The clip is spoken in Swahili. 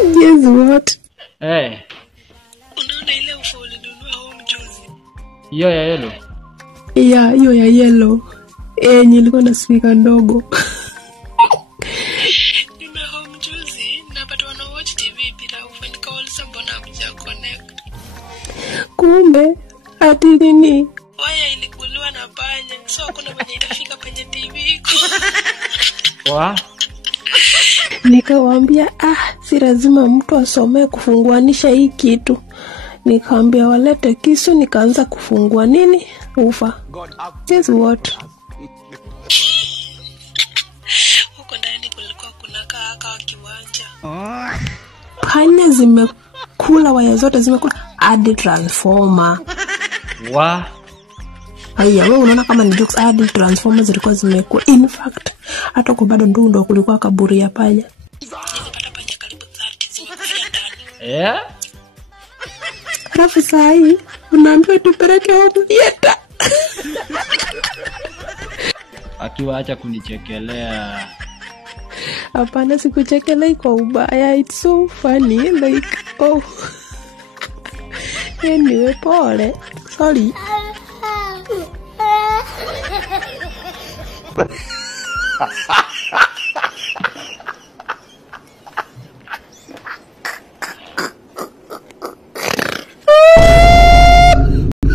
Guess what? Unaona ile UFO ulinunua home juzi? Hiyo ya yellow. Yeah, hiyo ya yellow. Nilikuwa na speaker ndogo. Nime home juzi na but wana watch TV bila UFO, nikauliza mbona hamja connect. Kumbe ati nini? Waya ilikuliwa na panya. So kuna mwenye itafika kwenye TV iko. Nikawaambia si lazima mtu asomee kufunguanisha hii kitu. Nikaambia walete kisu, nikaanza kufungua nini? Ufa. Guess what? Huko ndani kulikuwa kuna kaka kiwanja. Panya zimekula waya zote, zimekula hadi transformer. Haya, wewe unaona kama ni jokes? Hadi transformer zilikuwa zimekula. In fact, hata kwa bado ndo kulikuwa kaburi ya panya. Nilipata panya karibu 30 zimekufia ndani. Alafu saa hii unaambiwa tupeleke huko yeta. Akiwa acha kunichekelea. Hapana, sikuchekelei kwa ubaya. It's so funny like anyway, pole. Sorry.